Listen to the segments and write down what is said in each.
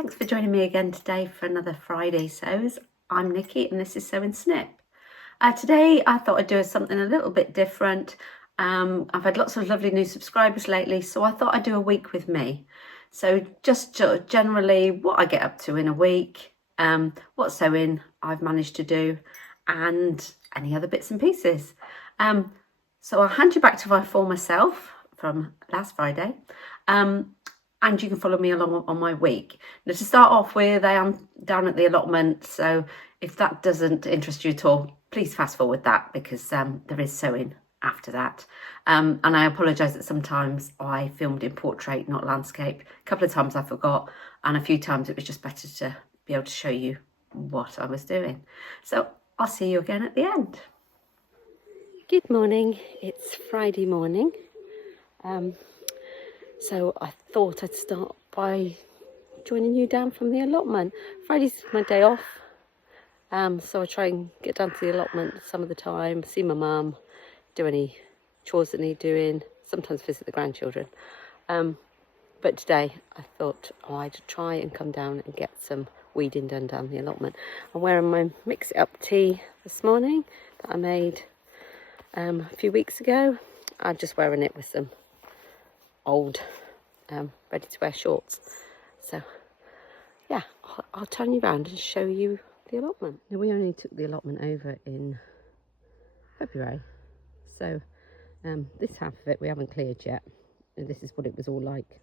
Thanks for joining me again today for another Friday Sews. I'm Nikki and this is Sew&Snip. Today I thought I'd do something a little bit different. I've had lots of lovely new subscribers lately, so I thought I'd do a week with me. So just generally what I get up to in a week, what sewing I've managed to do, and any other bits and pieces. So I'll hand you back to my former self from last Friday. And you can follow me along on my week. Now, to start off with, I am down at the allotment, so if that doesn't interest you at all, please fast forward that, because there is sewing after that. And I apologise that sometimes I filmed in portrait, not landscape. A couple of times I forgot, and a few times it was just better to be able to show you what I was doing. So I'll see you again at the end. Good morning, it's Friday morning. So I thought I'd start by joining you down from the allotment. Friday's my day off, so I try and get down to the allotment some of the time, see my mum, do any chores that need doing, sometimes visit the grandchildren. But today I thought I'd try and come down and get some weeding done down the allotment. I'm wearing my Mix It Up tee this morning that I made a few weeks ago. I'm just wearing it with some old ready to wear shorts. So yeah, I'll turn you around and show you the allotment. Now, we only took the allotment over in February, so this half of it we haven't cleared yet, and this is what it was all like.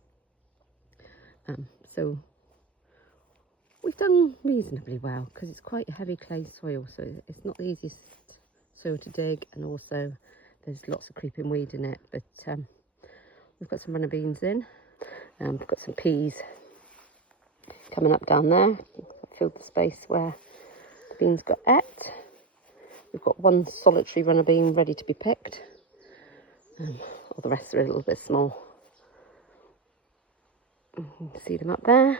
So we've done reasonably well because it's quite heavy clay soil, so it's not the easiest soil to dig, and also there's lots of creeping weed in it. But we've got some runner beans in. We've got some peas coming up down there. I've filled the space where the beans got at. We've got one solitary runner bean ready to be picked. All the rest are a little bit small. You can see them up there.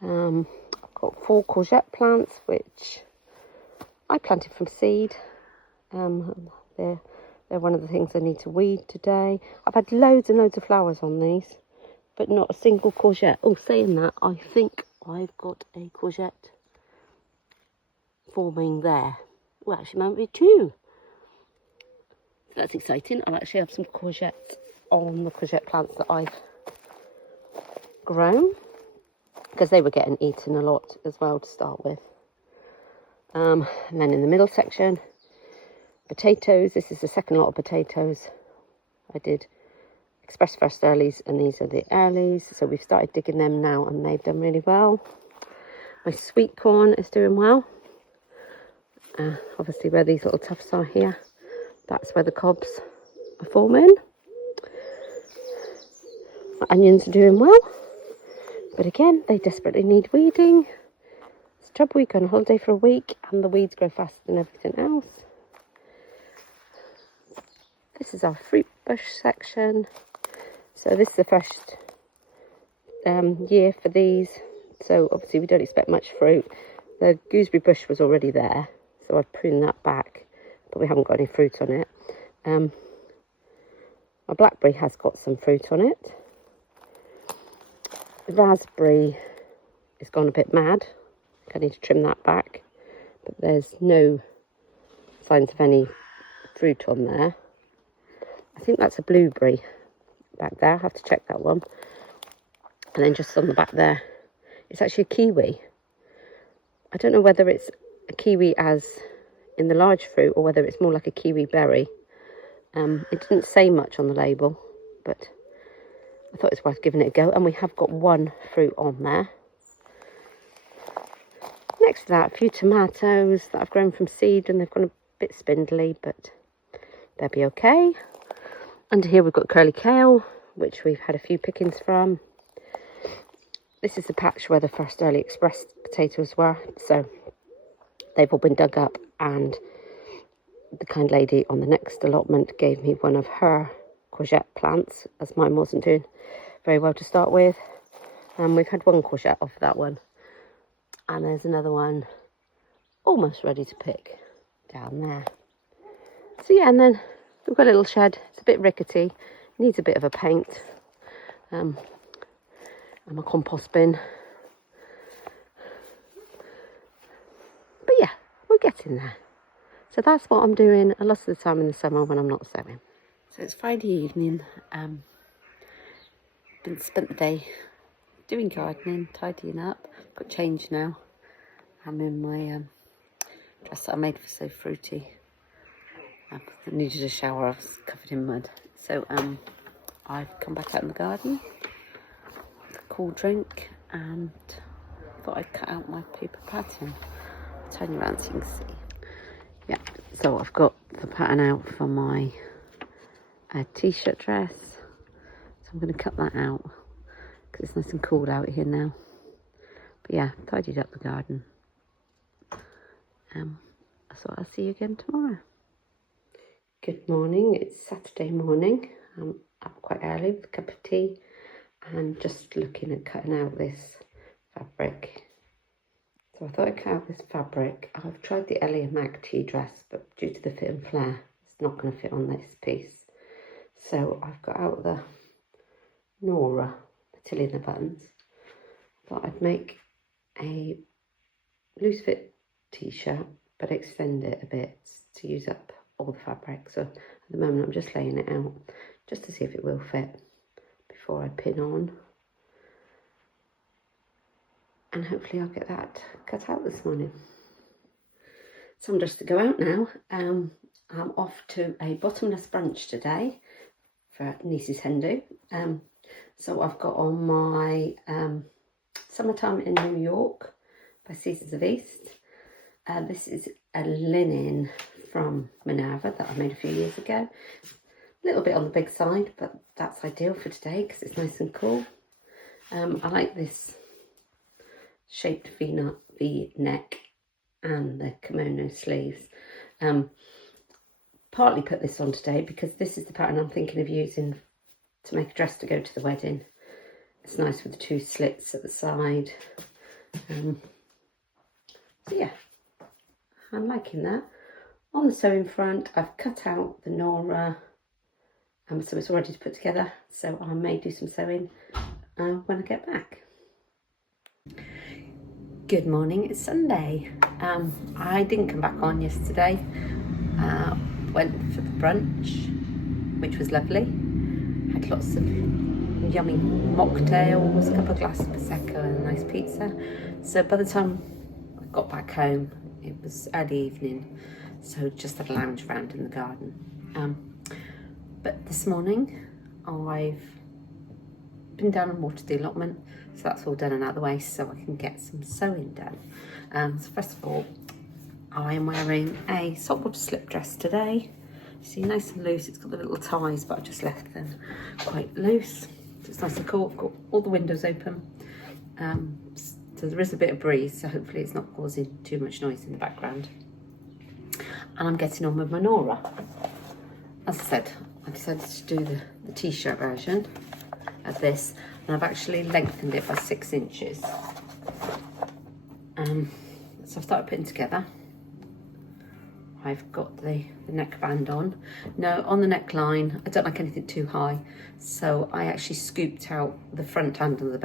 I've got 4 courgette plants, which I planted from seed. They're one of the things I need to weed today. I've had loads and loads of flowers on these, but not a single courgette. Oh, saying that, I think I've got a courgette forming there. Well, actually, might be 2. That's exciting. I'll actually have some courgettes on the courgette plants that I've grown, because they were getting eaten a lot as well to start with. And then in the middle section, potatoes. This is the second lot of potatoes. I did express first earlies, and these are the earlies. So we've started digging them now, and they've done really well. My sweet corn is doing well. Obviously where these little tufts are here, that's where the cobs are forming. My onions are doing well, but again, they desperately need weeding. It's trouble, we go on holiday for a week and the weeds grow faster than everything else. This is our fruit bush section. So this is the first year for these. So obviously we don't expect much fruit. The gooseberry bush was already there, so I've pruned that back, but we haven't got any fruit on it. My blackberry has got some fruit on it. The raspberry has gone a bit mad. I need to trim that back, but there's no signs of any fruit on there. I think that's a blueberry back there. I have to check that one. And then just on the back there, it's actually a kiwi. I don't know whether it's a kiwi as in the large fruit or whether it's more like a kiwi berry. It didn't say much on the label, but I thought it's worth giving it a go. And we have got 1 fruit on there. Next to that, a few tomatoes that I've grown from seed, and they've gone a bit spindly, but they'll be okay. Under here we've got curly kale, which we've had a few pickings from. This is the patch where the first early express potatoes were, so they've all been dug up, and the kind lady on the next allotment gave me one of her courgette plants, as mine wasn't doing very well to start with. And we've had 1 courgette off of that one, and there's another one almost ready to pick down there. So yeah, and then we've got a little shed. It's a bit rickety, needs a bit of a paint. And my compost bin. getting there. So that's what I'm doing a lot of the time in the summer when I'm not sewing. So it's Friday evening. Spent the day doing gardening, tidying up. Got changed now. I'm in my dress that I made for So Fruity. I needed a shower. I was covered in mud. So I've come back out in the garden, a cool drink, and thought I'd cut out my paper pattern. I'll turn you around so you can see. Yeah, so I've got the pattern out for my t-shirt dress. So I'm going to cut that out because it's nice and cool out here now. But yeah, tidied up the garden. So I'll see you again tomorrow. Good morning, it's Saturday morning. I'm up quite early with a cup of tea and just looking at cutting out this fabric. So I thought I'd cut out this fabric. I've tried the Ellie Mac tea dress, but due to the fit and flare, it's not going to fit on this piece. So I've got out the Nora, the Tilly in the buttons. Thought I'd make a loose fit t-shirt, but extend it a bit to use up all the fabric. So at the moment I'm just laying it out just to see if it will fit before I pin on. And hopefully I'll get that cut out this morning. So I'm just to go out now. I'm off to a bottomless brunch today for niece's hen do. So I've got on my Summertime in New York by Seasons of East. This is a linen from Minerva that I made a few years ago. A little bit on the big side, but that's ideal for today because it's nice and cool. I like this shaped V neck and the kimono sleeves. Partly put this on today because this is the pattern I'm thinking of using to make a dress to go to the wedding. It's nice with the two slits at the side. So yeah, I'm liking that. On the sewing front, I've cut out the Nora, so it's all ready to put together. So I may do some sewing when I get back. Good morning, it's Sunday. I didn't come back on yesterday. Went for the brunch, which was lovely. Had lots of yummy mocktails, a couple of glasses of Prosecco and a nice pizza. So by the time I got back home, it was early evening. So just had a lounge around in the garden. But this morning, I've been down and watered the allotment. So that's all done and out of the way so I can get some sewing done. So first of all, I am wearing a saltwater slip dress today. You see, nice and loose. It's got the little ties, but I've just left them quite loose. So it's nice and cool. I've got all the windows open. So there is a bit of breeze, so hopefully it's not causing too much noise in the background. And I'm getting on with my Nora. As I said, I decided to do the t-shirt version of this. And I've actually lengthened it by 6 inches. So I've started putting together. I've got the neckband on. Now on the neckline, I don't like anything too high. So I actually scooped out the front and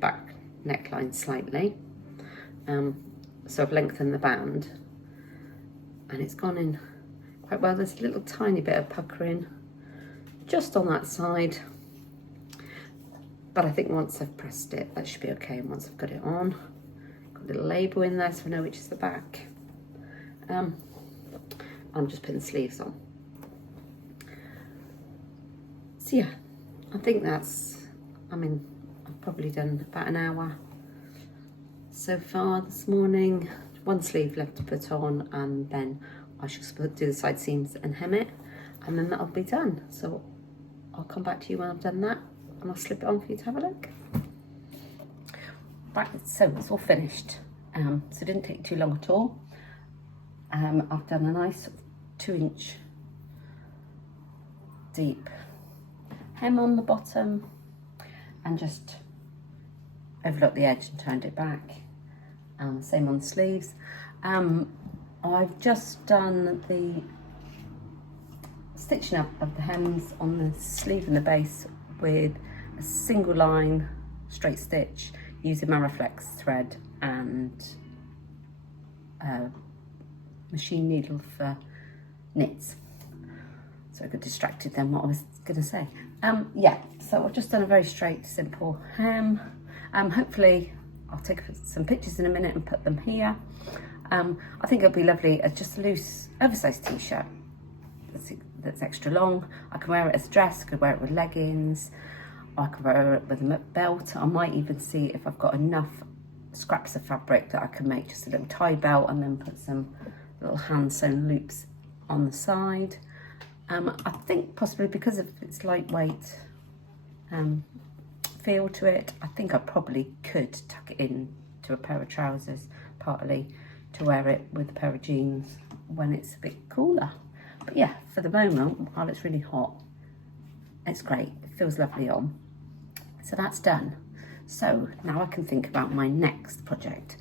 back neckline slightly. So I've lengthened the band. And it's gone in quite well. There's a little tiny bit of puckering just on that side. But I think once I've pressed it, that should be okay. And once I've got it on, got a little label in there so I know which is the back. I'm just putting the sleeves on. So yeah, I think that's, I've probably done about an hour so far this morning. 1 sleeve left to put on, and then I shall do the side seams and hem it, and then that'll be done. So I'll come back to you when I've done that, and I'll slip it on for you to have a look. Right, so it's all finished. So it didn't take too long at all. I've done a nice 2-inch deep hem on the bottom and just overlooked the edge and turned it back. Same on the sleeves. I've just done the stitching up of the hems on the sleeve and the base with a single line straight stitch using my Reflex thread and machine needle for knits. So I got distracted then what I was going to say. Yeah, so I've just done a very straight, simple hem. Hopefully I'll take some pictures in a minute and put them here. I think it'll be lovely as just a loose, oversized t-shirt that's extra long. I can wear it as a dress, I could wear it with leggings, or I could wear it with a belt. I might even see if I've got enough scraps of fabric that I can make just a little tie belt and then put some little hand sewn loops on the side. I think possibly because of its lightweight feel to it, I think I probably could tuck it in to a pair of trousers, partly to wear it with a pair of jeans when it's a bit cooler. But yeah, for the moment, while it's really hot, it's great. It feels lovely on. So that's done. So now I can think about my next project.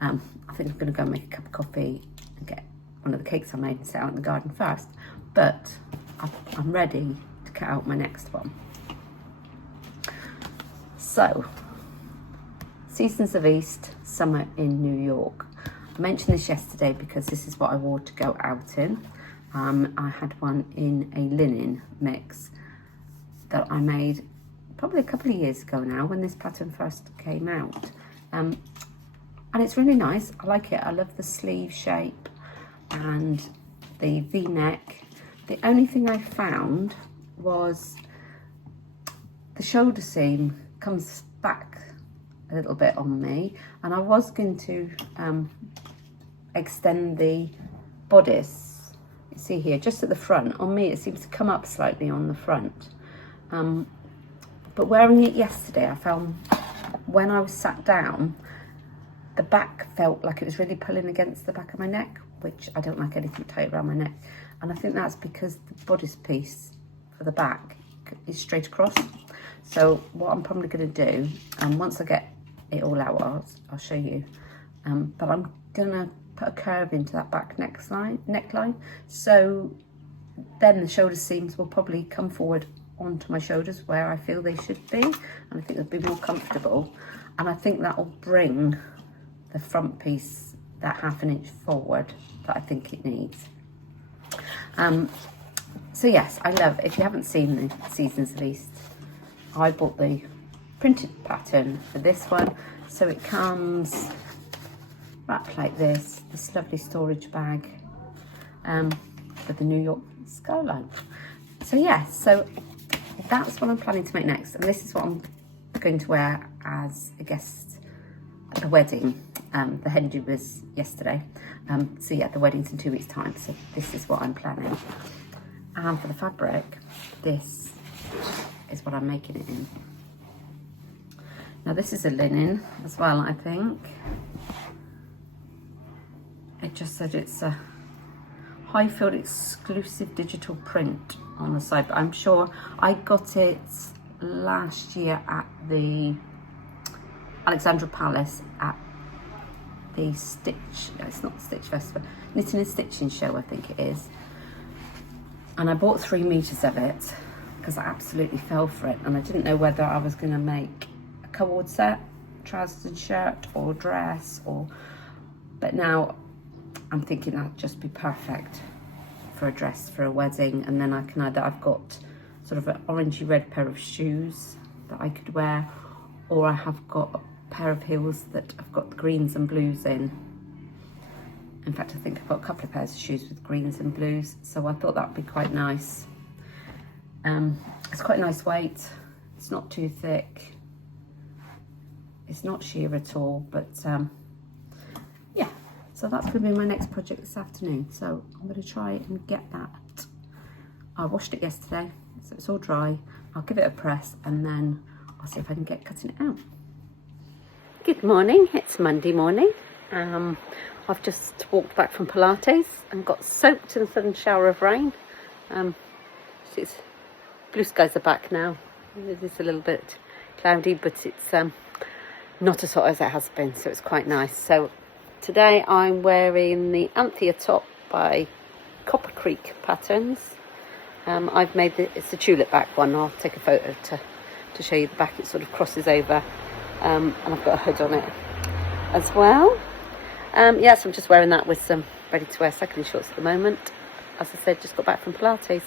I think I'm going to go and make a cup of coffee and get one of the cakes I made and set out in the garden first. But I'm ready to cut out my next one. So, Seasons of East, summer in New York. I mentioned this yesterday because this is what I wore to go out in. I had one in a linen mix that I made probably a couple of years ago now when this pattern first came out. And it's really nice. I like it. I love the sleeve shape and the V-neck. The only thing I found was the shoulder seam comes back a little bit on me, and I was going to extend the bodice. You see here, just at the front. On me, it seems to come up slightly on the front. But wearing it yesterday, I found when I was sat down, the back felt like it was really pulling against the back of my neck, which I don't like anything tight around my neck. And I think that's because the bodice piece for the back is straight across. So what I'm probably going to do, and once I get it all out, I'll show you. But I'm going to put a curve into that back neckline. So then the shoulder seams will probably come forward onto my shoulders where I feel they should be. And I think they'll be more comfortable. And I think that will bring the front piece that ½ inch forward that I think it needs. So yes, I love, if you haven't seen the Seasons of East, I bought the printed pattern for this one. So it comes wrapped like this lovely storage bag with the New York skyline. So yeah, so that's what I'm planning to make next. And this is what I'm going to wear as a guest at the wedding. The hen do was yesterday. So yeah, the wedding's in 2 weeks' time. So this is what I'm planning. And for the fabric, this is what I'm making it in. Now this is a linen as well, I think. It just said it's a high-field exclusive digital print on the side, but I'm sure I got it last year at the Alexandra Palace at the Stitch, no, it's not the Stitch Festival, Knitting and Stitching Show, I think it is. And I bought 3 meters of it because I absolutely fell for it, and I didn't know whether I was going to make a co-ord set, trousers and shirt, or dress, but now I'm thinking that'd just be perfect for a dress for a wedding. And then I can I've got sort of an orangey red pair of shoes that I could wear, or I have got a pair of heels that I've got the greens and blues in. In fact, I think I've got a couple of pairs of shoes with greens and blues, so I thought that would be quite nice. It's quite a nice weight. It's not too thick. It's not sheer at all, but yeah. So that's going to be my next project this afternoon. So I'm going to try and get that. I washed it yesterday, so it's all dry. I'll give it a press and then I'll see if I can get cutting it out. Good morning, it's Monday morning. I've just walked back from Pilates and got soaked in a sudden shower of rain. Blue skies are back now. It is a little bit cloudy, but it's not as hot as it has been, so it's quite nice. So today I'm wearing the Anthea top by Copper Creek Patterns. I've made it's a tulip back one. I'll take a photo to show you the back. It sort of crosses over, and I've got a hood on it as well. Yeah, so I'm just wearing that with some ready-to-wear cycling shorts at the moment. As I said, just got back from Pilates.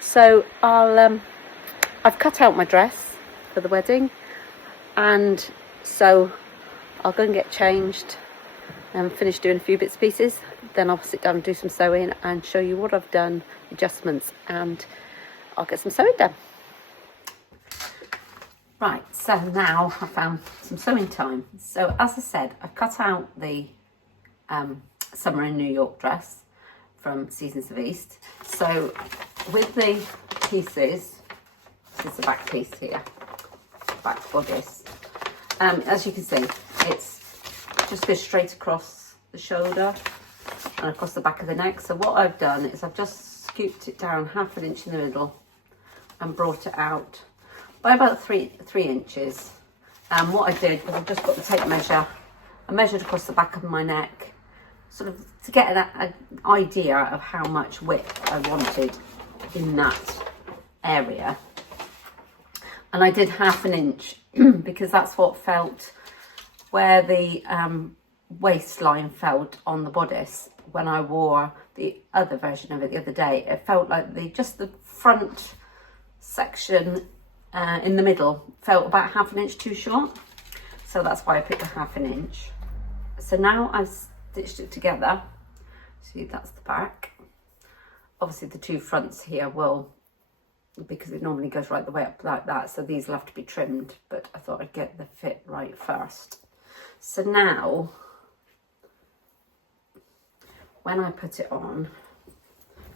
So I've cut out my dress for the wedding, and so I'll go and get changed and finish doing a few bits and pieces. Then I'll sit down and do some sewing and show you what I've done, adjustments, and I'll get some sewing done. Right, so now I found some sewing time. So as I said, I've cut out the Summer in New York dress from Seasons of East. So with the pieces, this is the back piece here, back bodice. As you can see, it's just goes straight across the shoulder and across the back of the neck. So what I've done is I've just scooped it down 1/2 inch in the middle and brought it out by about three inches. And what I did was I've just got the tape measure. I measured across the back of my neck, sort of to get an idea of how much width I wanted in that area. And I did 1/2 inch because that's what felt where the waistline felt on the bodice when I wore the other version of it the other day. It felt like just the front section in the middle felt about 1/2 inch too short. So that's why I picked 1/2 inch. So now I've stitched it together. See, that's the back. Obviously the two fronts here will, because it normally goes right the way up like that, so these will have to be trimmed, but I thought I'd get the fit right first. So now, when I put it on,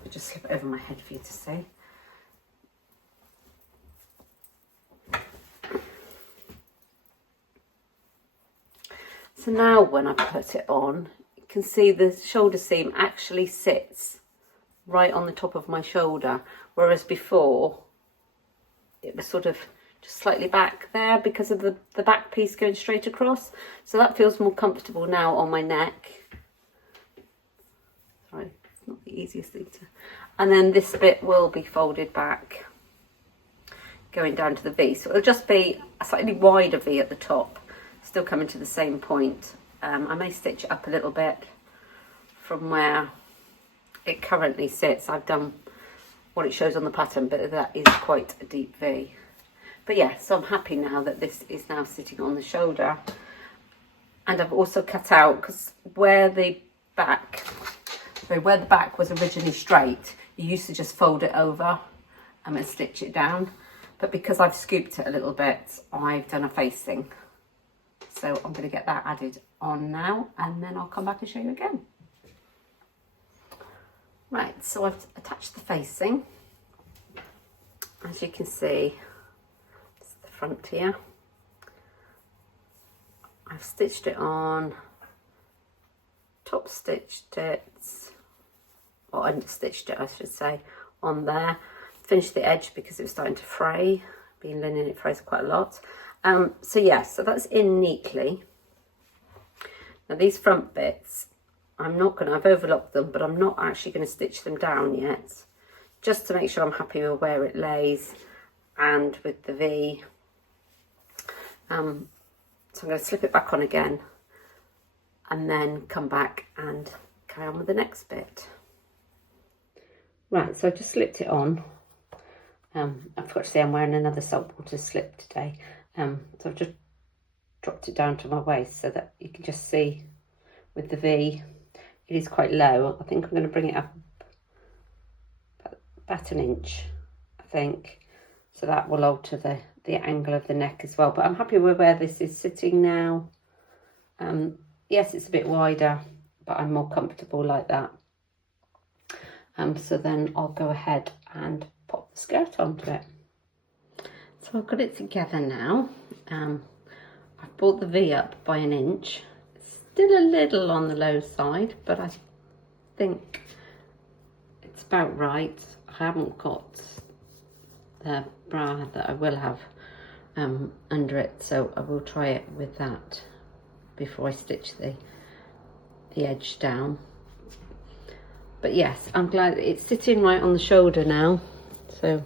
I'll just slip it over my head for you to see. So now when I put it on, you can see the shoulder seam actually sits right on the top of my shoulder, whereas before it was sort of just slightly back there because of the back piece going straight across. So that feels more comfortable now on my neck. Sorry, it's not the easiest thing to... And then this bit will be folded back, going down to the V. So it'll just be a slightly wider V at the top, still coming to the same point. I may stitch it up a little bit from where it currently sits. I've done what it shows on the pattern, but that is quite a deep V. But yeah, so I'm happy now that this is now sitting on the shoulder. And I've also cut out, because where the back was originally straight, you used to just fold it over and stitch it down. But because I've scooped it a little bit, I've done a facing. So I'm going to get that added on now, and then I'll come back and show you again. Right, so I've attached the facing. As you can see, this is the front here. I've stitched it on, top stitched it, or unstitched it I should say, on there. Finished the edge because it was starting to fray. Being linen, it frays quite a lot. So yeah, so that's in neatly. Now these front bits, I've overlocked them, but I'm not actually going to stitch them down yet, just to make sure I'm happy with where it lays and with the V. So I'm going to slip it back on again and then come back and carry on with the next bit. Right, so I just slipped it on. I forgot to say I'm wearing another saltwater slip today. So I've just dropped it down to my waist so that you can just see with the V, it is quite low. I think I'm going to bring it up about 1 inch, I think. So that will alter the angle of the neck as well. But I'm happy with where this is sitting now. Yes, it's a bit wider, but I'm more comfortable like that. So then I'll go ahead and pop the skirt onto it. So I've got it together now. I've brought the V up by 1 inch. It's still a little on the low side, but I think it's about right. I haven't got the bra that I will have under it, so I will try it with that before I stitch the edge down. But yes, I'm glad it's sitting right on the shoulder now. So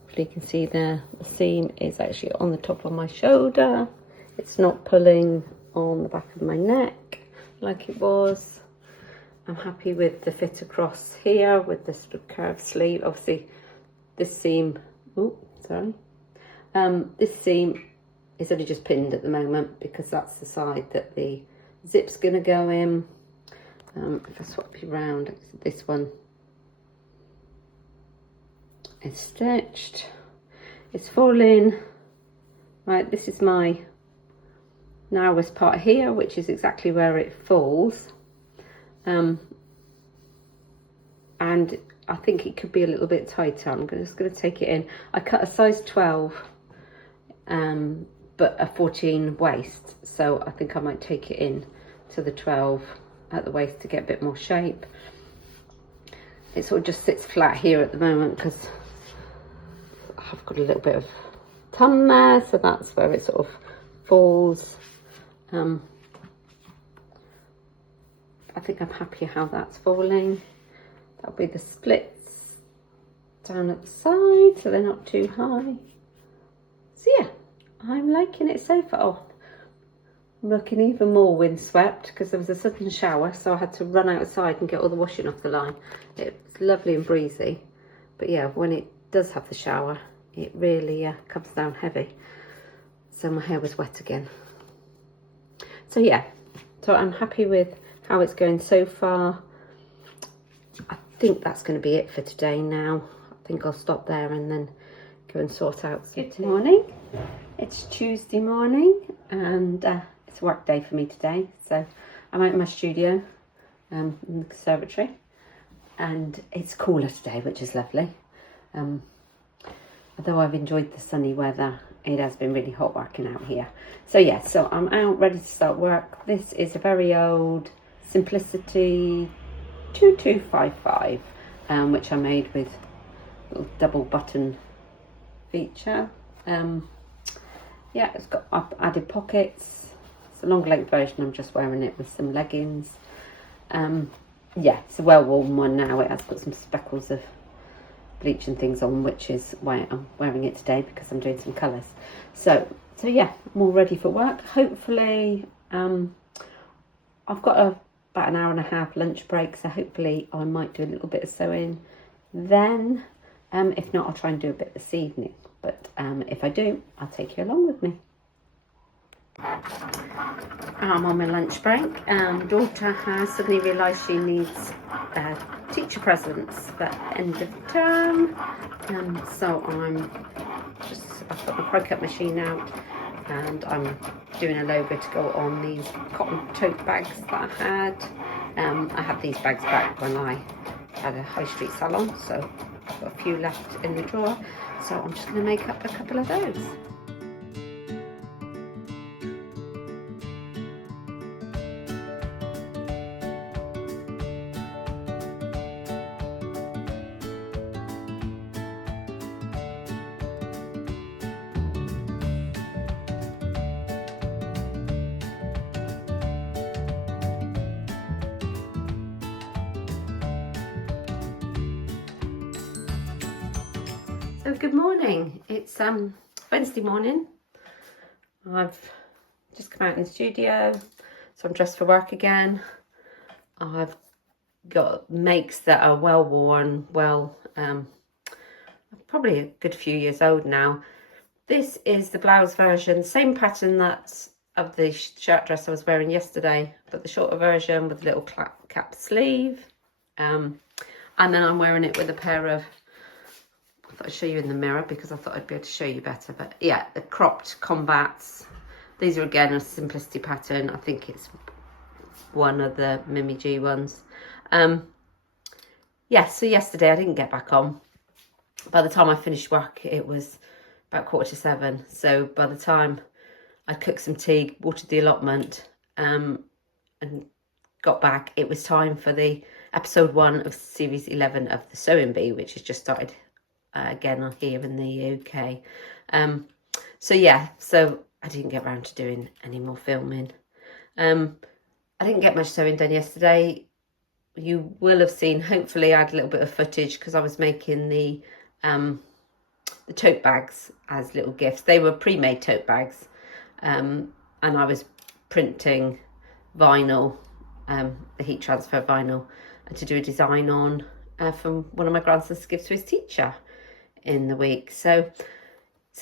hopefully you can see there, the seam is actually on the top of my shoulder. It's not pulling on the back of my neck. like it was. I'm happy with the fit across here with this curved sleeve. Obviously this seam, this seam is only just pinned at the moment because that's the side that the zip's going to go in. If I swap you around, this one is stitched, it's falling. Right, this is my narrowest part here, which is exactly where it falls. And I think it could be a little bit tighter. I'm just going to take it in. I cut a size 12, but a 14 waist. So I think I might take it in to the 12 at the waist to get a bit more shape. It sort of just sits flat here at the moment because I've got a little bit of tongue there, so that's where it sort of falls. I think I'm happy how that's falling. That'll be the splits down at the side, so they're not too high. So yeah, I'm liking it so far. Oh, I'm looking even more windswept because there was a sudden shower, so I had to run outside and get all the washing off the line. It's lovely and breezy, but yeah, when it does have the shower, it really comes down heavy. So my hair was wet again. So yeah, so I'm happy with how it's going so far. I think that's going to be it for today now. I think I'll stop there and then go and sort out something. Good morning. It's Tuesday morning and it's a work day for me today. So I'm out in my studio in the conservatory and it's cooler today, which is lovely. Although I've enjoyed the sunny weather, it has been really hot working out here. So yeah, so I'm out ready to start work. This is a very old Simplicity 2255, which I made with a little double button feature. Yeah, it's got added pockets. It's a long length version. I'm just wearing it with some leggings. Yeah, it's a well worn one now. It has got some speckles of bleach and things on, which is why I'm wearing it today because I'm doing some colours. So yeah, I'm all ready for work. Hopefully, I've got about an hour and a half lunch break, so hopefully I might do a little bit of sewing then. If not, I'll try and do a bit this evening. But if I do, I'll take you along with me. I'm on my lunch break. Daughter has suddenly realised she needs teacher presents for end of term. So I've got my crochet cut machine out and I'm doing a logo to go on these cotton tote bags that I had. I had these bags back when I had a high street salon, so I've got a few left in the drawer. So I'm just going to make up a couple of those. So good morning, it's Wednesday morning. I've just come out in the studio, so I'm dressed for work again. I've got makes that are well worn, probably a good few years old now. This is the blouse version, same pattern that's of the shirt dress I was wearing yesterday, but the shorter version with a little cap sleeve. And then I'm wearing it with a pair of, I thought I'd show you in the mirror because I thought I'd be able to show you better, but yeah, the cropped combats. These are again a Simplicity pattern. I think it's one of the Mimi G ones. Yeah, so yesterday I didn't get back on. By the time I finished work, it was about 7:15. So by the time I cooked some tea, watered the allotment, and got back, it was time for the episode 1 of series 11 of the Sewing Bee, which has just started again on here in the UK. So yeah, so I didn't get around to doing any more filming. I didn't get much sewing done yesterday. You will have seen, hopefully I had a little bit of footage because I was making the tote bags as little gifts. They were pre-made tote bags, and I was printing vinyl the heat transfer vinyl to do a design on from one of my grandsons to give to his teacher in the week. So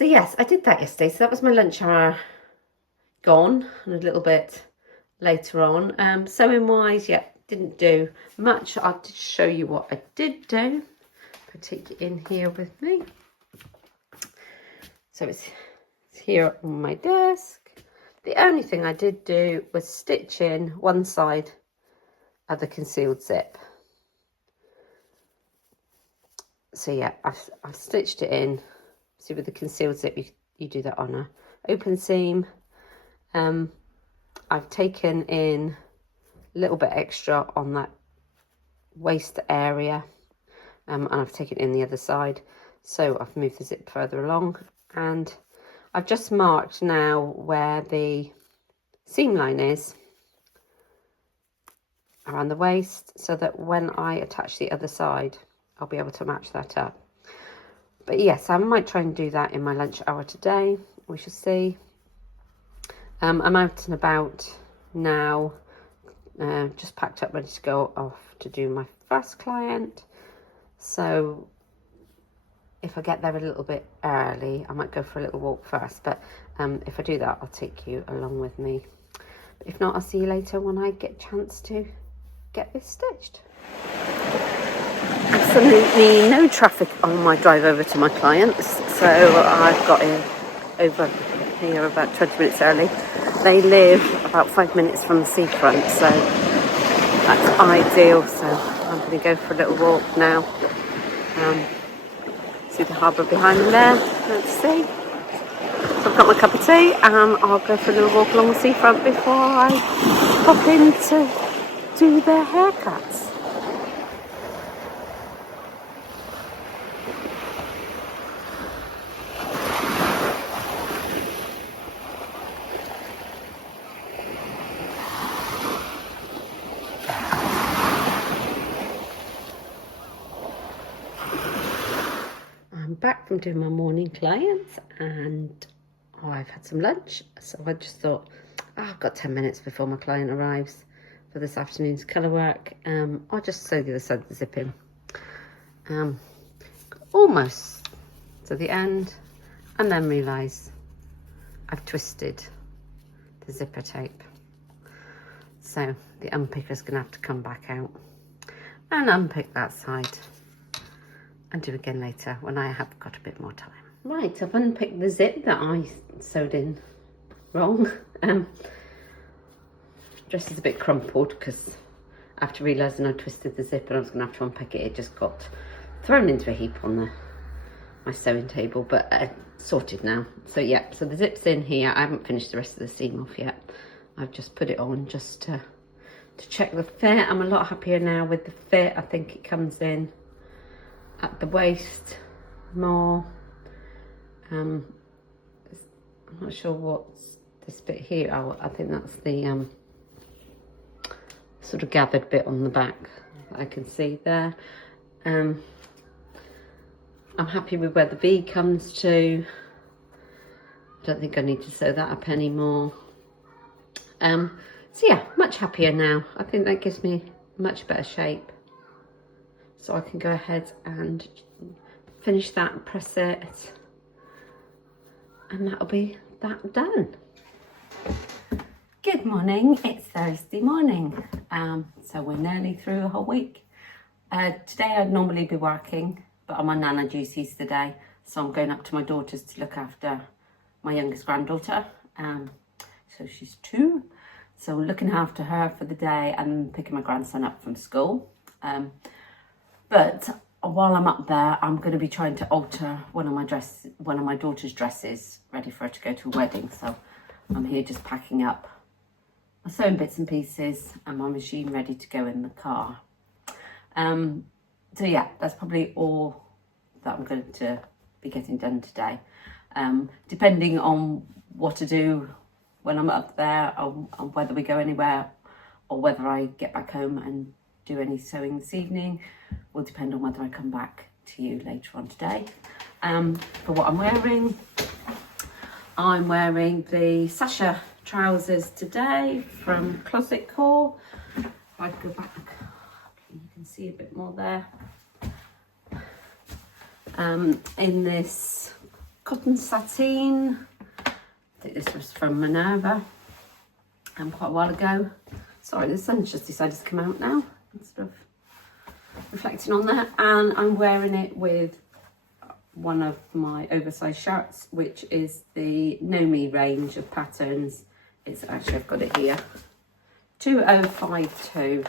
yes, I did that yesterday. So that was my lunch hour gone, and a little bit later on. Sewing wise, yeah, didn't do much. I'll just show you what I did do. I'll take it in here with me. So it's here on my desk. The only thing I did do was stitch in one side of the concealed zip. So yeah, I've stitched it in. See, with the concealed zip, you do that on a open seam. I've taken in a little bit extra on that waist area, and I've taken in the other side. So I've moved the zip further along, and I've just marked now where the seam line is around the waist, so that when I attach the other side, I'll be able to match that up. But yes, I might try and do that in my lunch hour today. We shall see. I'm out and about now, just packed up, ready to go off to do my first client. So if I get there a little bit early, I might go for a little walk first. But if I do that, I'll take you along with me. But if not, I'll see you later when I get a chance to get this stitched. Absolutely no traffic on my drive over to my clients, so I've got over here about 20 minutes early. They live about 5 minutes from the seafront, so that's ideal. So I'm going to go for a little walk now. See the harbour behind me there. Let's see. So I've got my cup of tea, and I'll go for a little walk along the seafront before I pop in to do their haircuts. Back from doing my morning clients, and I've had some lunch, so I just thought, I've got 10 minutes before my client arrives for this afternoon's colour work. I'll just sew the other side of the zip in, almost to the end, and then realise I've twisted the zipper tape, so the unpicker's going to have to come back out and unpick that side and do again later when I have got a bit more time. Right, I've unpicked the zip that I sewed in wrong. Dress is a bit crumpled because after realising I twisted the zip and I was going to have to unpick it, it just got thrown into a heap on my sewing table, but sorted now. So yeah, so the zip's in here. I haven't finished the rest of the seam off yet. I've just put it on just to check the fit. I'm a lot happier now with the fit. I think it comes in at the waist more. I'm not sure what's this bit here. Oh, I think that's the sort of gathered bit on the back that I can see there. I'm happy with where the V comes to. I don't think I need to sew that up anymore. So yeah, much happier now. I think that gives me much better shape. So I can go ahead and finish that and press it, and that'll be that done. Good morning, it's Thursday morning, so we're nearly through a whole week. Today I'd normally be working, but I'm on Nana duties today, so I'm going up to my daughter's to look after my youngest granddaughter. So she's 2, so looking after her for the day and picking my grandson up from school. But while I'm up there, I'm going to be trying to alter one of my daughter's dresses, ready for her to go to a wedding. So I'm here just packing up my sewing bits and pieces and my machine ready to go in the car. So yeah, that's probably all that I'm going to be getting done today. Depending on what to do when I'm up there, on whether we go anywhere or whether I get back home and do any sewing this evening, will depend on whether I come back to you later on today. For what I'm wearing the Sasha trousers today from Closet Core. if I go back, you can see a bit more there. In this cotton sateen, I think this was from Minerva, quite a while ago. Sorry, the sun's just decided to come out now, instead of reflecting on that. And I'm wearing it with one of my oversized shirts, which is the Nomi range of patterns. It's actually, I've got it here, 2052.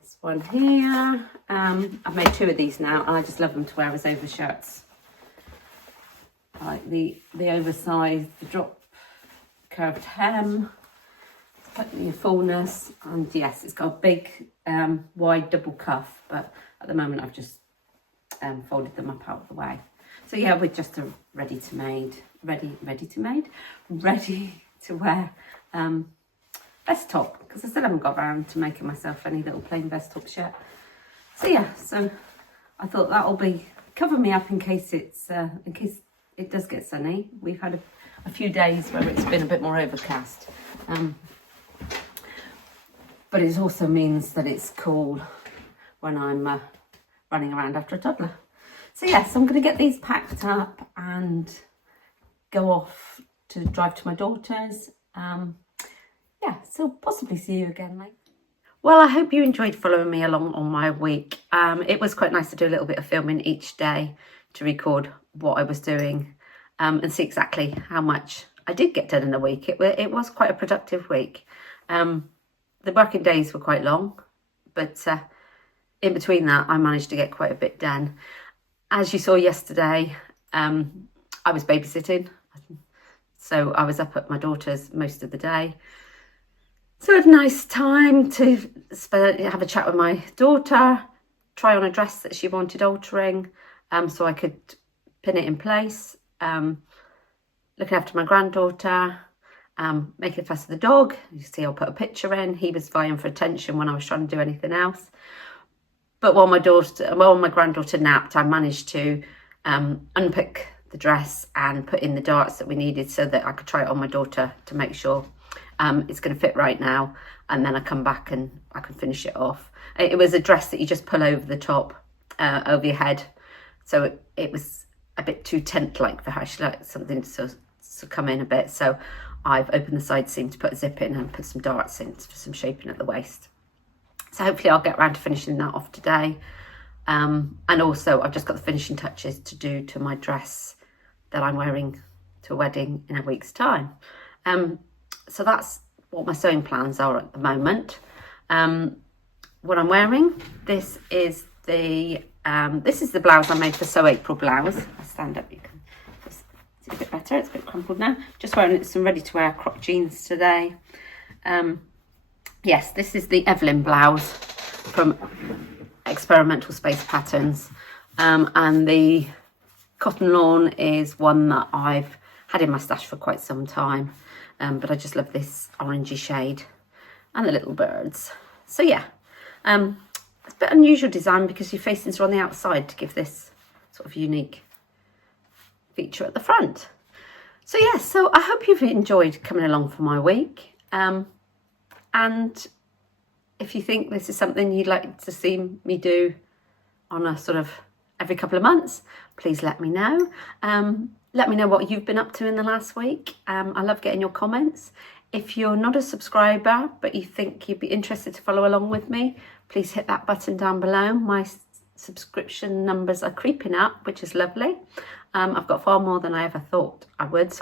This one here. I've made 2 of these now, and I just love them to wear as over shirts. I like the oversized, the drop curved hem, plenty of fullness, and yes, it's got a big wide double cuff, but at the moment I've just folded them up out of the way. So yeah, we're just a ready to wear vest top, because I still haven't got around to making myself any little plain vest top shirt. So yeah, so I thought that'll be cover me up in case it does get sunny. We've had a few days where it's been a bit more overcast, but it also means that it's cool when I'm running around after a toddler. So yes, I'm going to get these packed up and go off to drive to my daughter's. Yeah, so possibly see you again later. Well, I hope you enjoyed following me along on my week. It was quite nice to do a little bit of filming each day to record what I was doing and see exactly how much I did get done in a week. It was quite a productive week. The working days were quite long, but in between that, I managed to get quite a bit done. As you saw yesterday, I was babysitting, so I was up at my daughter's most of the day. So I had a nice time to have a chat with my daughter, try on a dress that she wanted altering, so I could pin it in place, looking after my granddaughter, making a fuss of the dog. You see, I'll put a picture in. He was vying for attention when I was trying to do anything else. But while my granddaughter napped, I managed to unpick the dress and put in the darts that we needed so that I could try it on my daughter to make sure it's going to fit right now. And then I come back and I can finish it off. It was a dress that you just pull over the top, over your head. So it was a bit too tent-like for her. She liked something to come in a bit. So I've opened the side seam to put a zip in and put some darts in for some shaping at the waist. So hopefully I'll get around to finishing that off today. And also I've just got the finishing touches to do to my dress that I'm wearing to a wedding in a week's time. So that's what my sewing plans are at the moment. What I'm wearing, this is the blouse I made for Sew April blouse. I stand up, you can see a bit better. It's a bit crumpled now. Just wearing some ready to wear crop jeans today. Yes, this is the Evelyn blouse from Experimental Space Patterns, and the cotton lawn is one that I've had in my stash for quite some time, but I just love this orangey shade and the little birds. So yeah, it's a bit unusual design because your facings are on the outside to give this sort of unique feature at the front. So yeah, so I hope you've enjoyed coming along for my week. And if you think this is something you'd like to see me do on a sort of every couple of months, please let me know. Let me know what you've been up to in the last week. I love getting your comments. If you're not a subscriber, but you think you'd be interested to follow along with me, please hit that button down below. My subscription numbers are creeping up, which is lovely. I've got far more than I ever thought I would,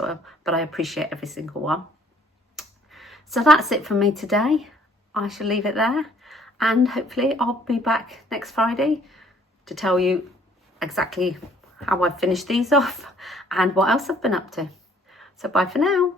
but I appreciate every single one. So that's it for me today. I shall leave it there, and hopefully I'll be back next Friday to tell you exactly how I've finished these off and what else I've been up to. So bye for now.